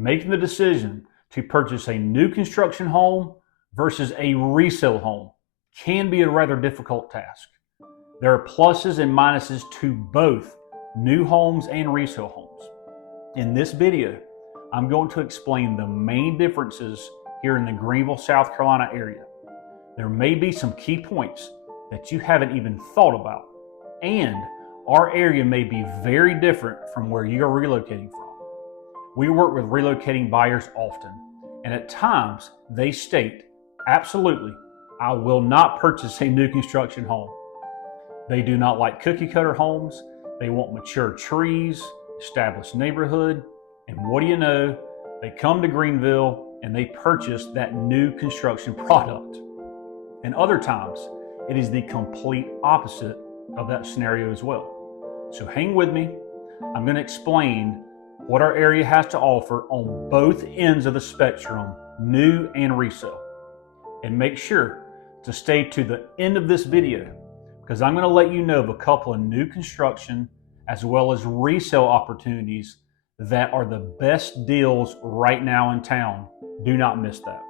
Making the decision to purchase a new construction home versus a resale home can be a rather difficult task. There are pluses and minuses to both new homes and resale homes. In this video, I'm going to explain the main differences here in the Greenville, South Carolina area. There may be some key points that you haven't even thought about, and our area may be very different from where you are relocating from. We work with relocating buyers often, and at times they state, absolutely, I will not purchase a new construction home. They do not like cookie cutter homes. They want mature trees, established neighborhood, and what do you know? They come to Greenville and they purchase that new construction product. And other times, it is the complete opposite of that scenario as well. So hang with me. I'm going to explain what our area has to offer on both ends of the spectrum, new and resale. And make sure to stay to the end of this video, because I'm going to let you know of a couple of new construction as well as resale opportunities that are the best deals right now in town. Do not miss that.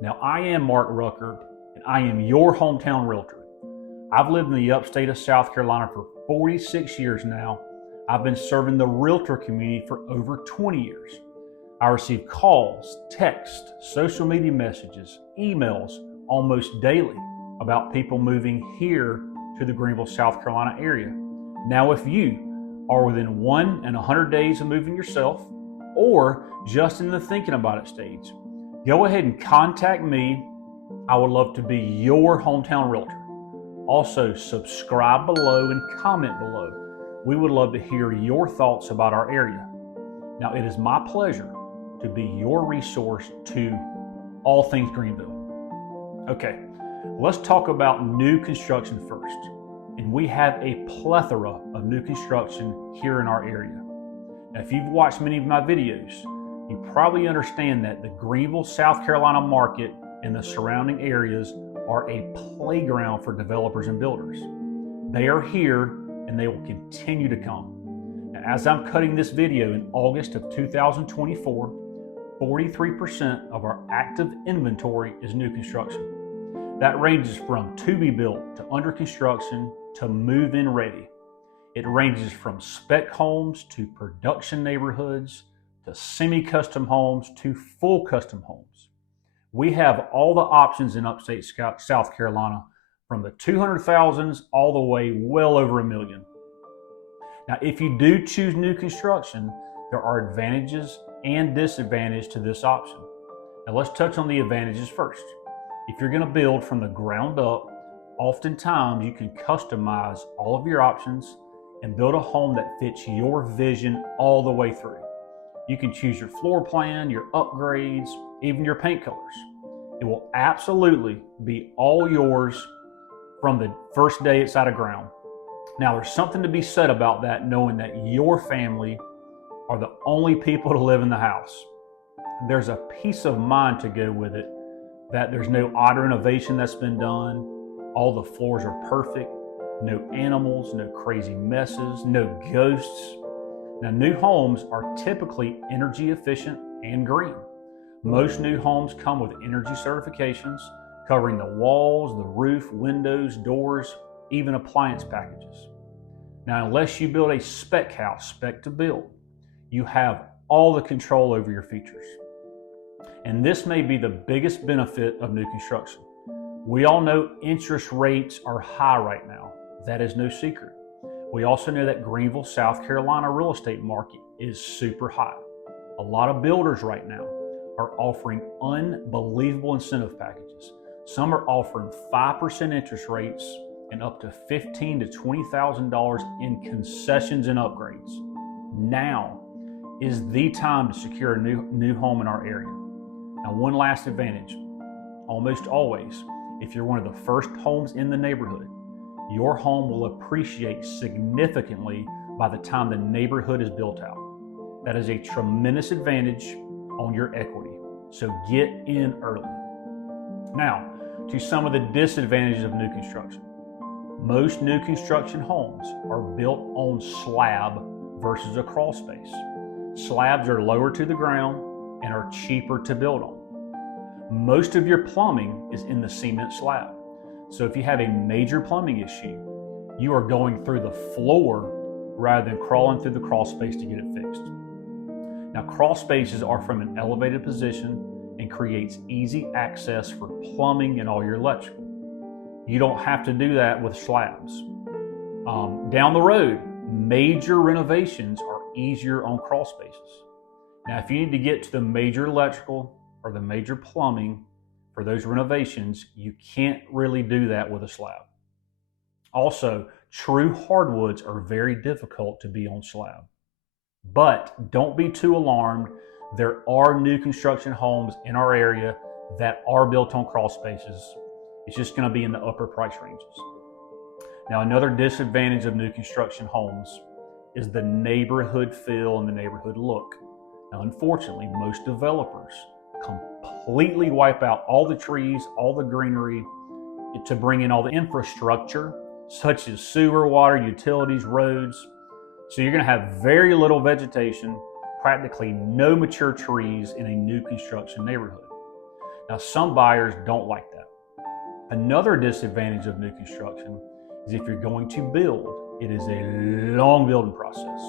Now, I am Mark Rucker, and I am your hometown realtor. I've lived in the upstate of South Carolina for 46 years now. I've been serving the realtor community for over 20 years. I receive calls, texts, social media messages, emails almost daily about people moving here to the Greenville, South Carolina area. Now, if you are within 1 and 100 days of moving yourself, or just in the thinking about it stage, go ahead and contact me. I would love to be your hometown realtor. Also, subscribe below and comment below. We would love to hear your thoughts about our area. Now, it is my pleasure to be your resource to all things Greenville. Okay, let's talk about new construction first. And we have a plethora of new construction here in our area. Now, if you've watched many of my videos, you probably understand that the Greenville, South Carolina market and the surrounding areas are a playground for developers and builders. They are here and they will continue to come. Now, as I'm cutting this video in August of 2024, 43% of our active inventory is new construction. That ranges from to be built to under construction to move-in ready. It ranges from spec homes to production neighborhoods to semi-custom homes to full custom homes. We have all the options in upstate South Carolina, from the 200,000s all the way well over $1 million. Now, if you do choose new construction, there are advantages and disadvantages to this option. Now, let's touch on the advantages first. If you're going to build from the ground up, oftentimes you can customize all of your options and build a home that fits your vision all the way through. You can choose your floor plan, your upgrades, even your paint colors. It will absolutely be all yours from the first day it's out of ground. Now, there's something to be said about that, knowing that your family are the only people to live in the house. There's a peace of mind to go with it, that there's no odd renovation that's been done. All the floors are perfect. No animals, no crazy messes, no ghosts. Now, new homes are typically energy efficient and green. Most new homes come with energy certifications covering the walls, the roof, windows, doors, even appliance packages. Now, unless you build a spec house, spec to build, you have all the control over your features. And this may be the biggest benefit of new construction. We all know interest rates are high right now. That is no secret. We also know that Greenville, South Carolina real estate market is super high. A lot of builders right now are offering unbelievable incentive packages. Some are offering 5% interest rates and up to $15,000 to $20,000 in concessions and upgrades. Now is the time to secure a new home in our area. Now, one last advantage. Almost always, if you're one of the first homes in the neighborhood, your home will appreciate significantly by the time the neighborhood is built out. That is a tremendous advantage on your equity. So get in early. Now, to some of the disadvantages of new construction. Most new construction homes are built on slab versus a crawl space. Slabs are lower to the ground and are cheaper to build on. Most of your plumbing is in the cement slab. So if you have a major plumbing issue, you are going through the floor rather than crawling through the crawl space to get it fixed. Now, crawl spaces are from an elevated position and creates easy access for plumbing and all your electrical. You don't have to do that with slabs. Down the road, major renovations are easier on crawl spaces. Now, if you need to get to the major electrical or the major plumbing for those renovations, you can't really do that with a slab. Also, true hardwoods are very difficult to be on slab. But don't be too alarmed. There are new construction homes in our area that are built on crawl spaces. It's just going to be in the upper price ranges. Now, another disadvantage of new construction homes is the neighborhood feel and the neighborhood look. Now, unfortunately, most developers completely wipe out all the trees, all the greenery to bring in all the infrastructure, such as sewer, water, utilities, roads. So you're going to have very little vegetation, practically no mature trees in a new construction neighborhood. Now, some buyers don't like that. Another disadvantage of new construction is if you're going to build, it is a long building process.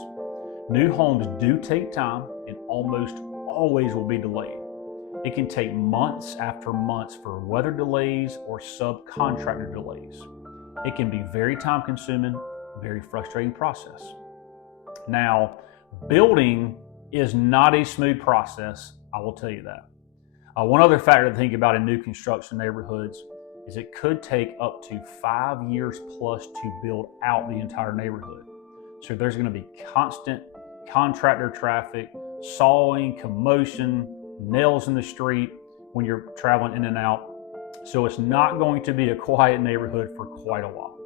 New homes do take time and almost always will be delayed. It can take months after months for weather delays or subcontractor delays. It can be very time consuming, very frustrating process. Now, building is not a smooth process, I will tell you that. One other factor to think about in new construction neighborhoods is it could take up to 5 years plus to build out the entire neighborhood. So there's going to be constant contractor traffic, sawing, commotion, nails in the street when you're traveling in and out. So it's not going to be a quiet neighborhood for quite a while.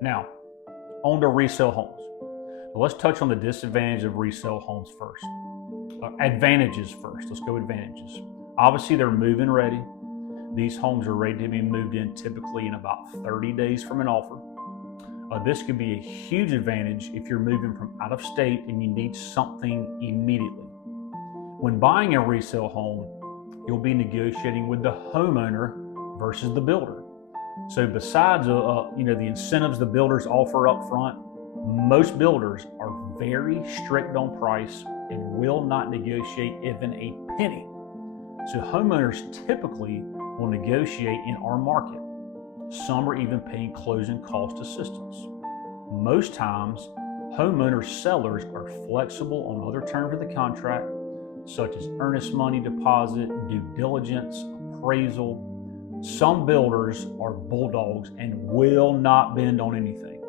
Now, on to resale homes. Let's touch on the disadvantage of resale homes first. Advantages first. Let's go advantages. Obviously, they're move-in ready. These homes are ready to be moved in typically in about 30 days from an offer. This could be a huge advantage if you're moving from out of state and you need something immediately. When buying a resale home, you'll be negotiating with the homeowner versus the builder. So besides the incentives the builders offer up front, most builders are very strict on price and will not negotiate even a penny. So homeowners typically will negotiate in our market. Some are even paying closing cost assistance. Most times, homeowner sellers are flexible on other terms of the contract, such as earnest money deposit, due diligence, appraisal. Some builders are bulldogs and will not bend on anything.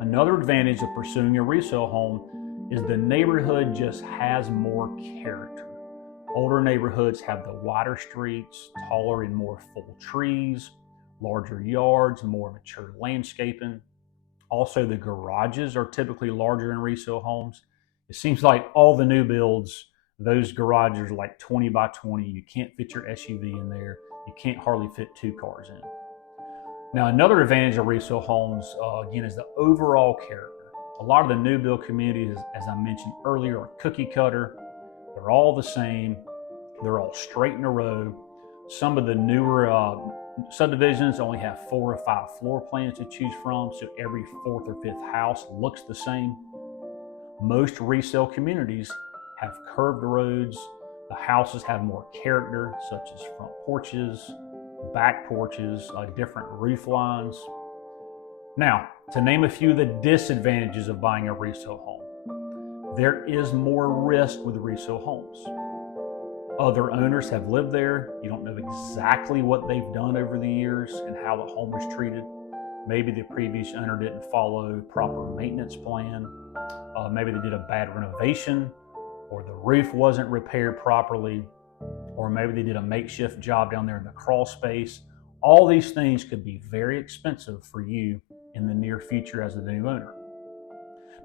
Another advantage of pursuing a resale home is the neighborhood just has more character. Older neighborhoods have the wider streets, taller and more full trees, larger yards, more mature landscaping. Also, the garages are typically larger in resale homes. It seems like all the new builds, those garages are like 20 by 20. You can't fit your SUV in there. You can't hardly fit 2 cars in. Now, another advantage of resale homes, again, is the overall character. A lot of the new build communities, as I mentioned earlier, are cookie cutter. They're all the same. They're all straight in a row. Some of the newer subdivisions only have 4 or 5 floor plans to choose from, so every 4th or 5th house looks the same. Most resale communities have curved roads. The houses have more character, such as front porches, back porches, different roof lines. Now, to name a few of the disadvantages of buying a resale home. There is more risk with resale homes. Other owners have lived there. You don't know exactly what they've done over the years and how the home was treated. Maybe the previous owner didn't follow proper maintenance plan. Maybe they did a bad renovation, or the roof wasn't repaired properly, or maybe they did a makeshift job down there in the crawl space. All these things could be very expensive for you in the near future as a new owner.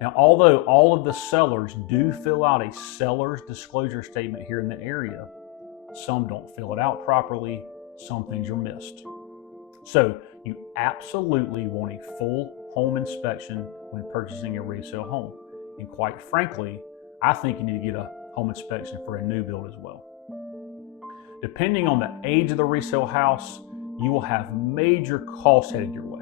Now, although all of the sellers do fill out a seller's disclosure statement here in the area, some don't fill it out properly, some things are missed. So you absolutely want a full home inspection when purchasing a resale home. And quite frankly, I think you need to get a home inspection for a new build as well. Depending on the age of the resale house, you will have major costs headed your way.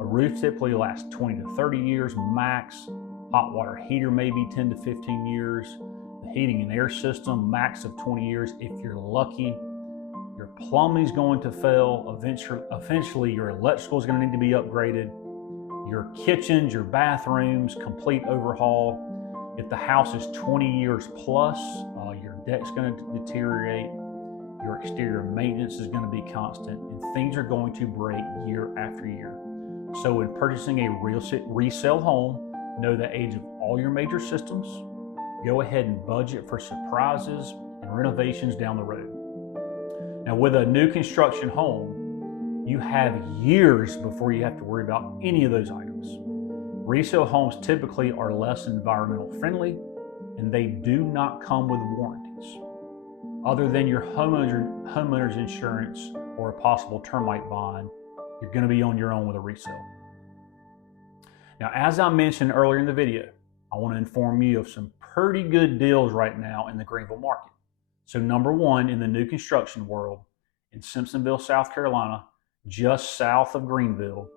A roof typically lasts 20 to 30 years max. Hot water heater maybe 10 to 15 years. The heating and air system max of 20 years if you're lucky. Your plumbing is going to fail. Eventually your electrical is going to need to be upgraded. Your kitchens, your bathrooms, complete overhaul. If the house is 20 years plus, your deck's going to deteriorate. Your exterior maintenance is going to be constant, and things are going to break year after year. So when purchasing a resale home, know the age of all your major systems. Go ahead and budget for surprises and renovations down the road. Now with a new construction home, you have years before you have to worry about any of those items. Resale homes typically are less environmental friendly, and they do not come with warranties. Other than your homeowner's insurance or a possible termite bond, you're going to be on your own with a resale. Now, as I mentioned earlier in the video, I want to inform you of some pretty good deals right now in the Greenville market. So number one, in the new construction world, in Simpsonville, South Carolina, just south of Greenville,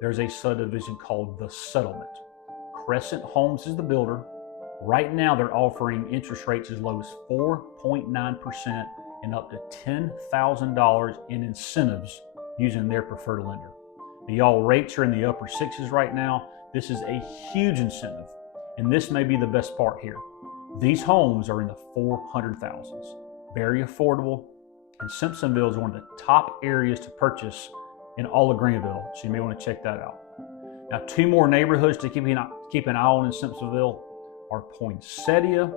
there's a subdivision called The Settlement. Crescent Homes is the builder. Right now, they're offering interest rates as low as 4.9% and up to $10,000 in incentives using their preferred lender. Y'all, rates are in the upper sixes right now. This is a huge incentive, and this may be the best part here. These homes are in the 400,000s, very affordable, and Simpsonville is one of the top areas to purchase in all of Greenville, so you may want to check that out. Now, two more neighborhoods to keep an eye on in Simpsonville are Poinsettia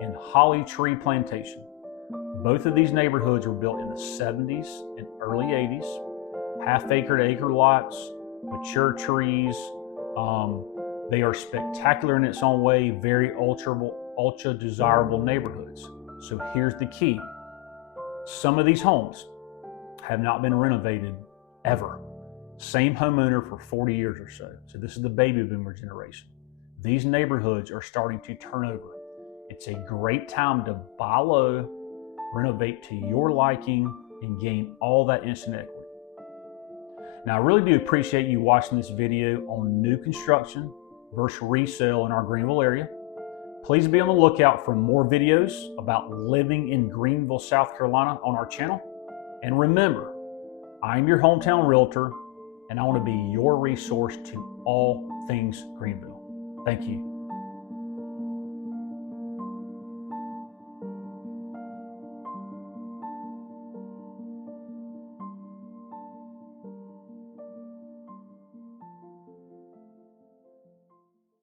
and Holly Tree Plantation. Both of these neighborhoods were built in the 70s and early 80s. Half-acre to acre lots, mature trees. They are spectacular in its own way, very ultra desirable neighborhoods. So here's the key. Some of these homes have not been renovated ever. Same homeowner for 40 years or so. So this is the baby boomer generation. These neighborhoods are starting to turn over. It's a great time to buy low, renovate to your liking, and gain all that instant equity. Now, I really do appreciate you watching this video on new construction versus resale in our Greenville area. Please be on the lookout for more videos about living in Greenville, South Carolina on our channel. And remember, I'm your hometown realtor, and I want to be your resource to all things Greenville. Thank you.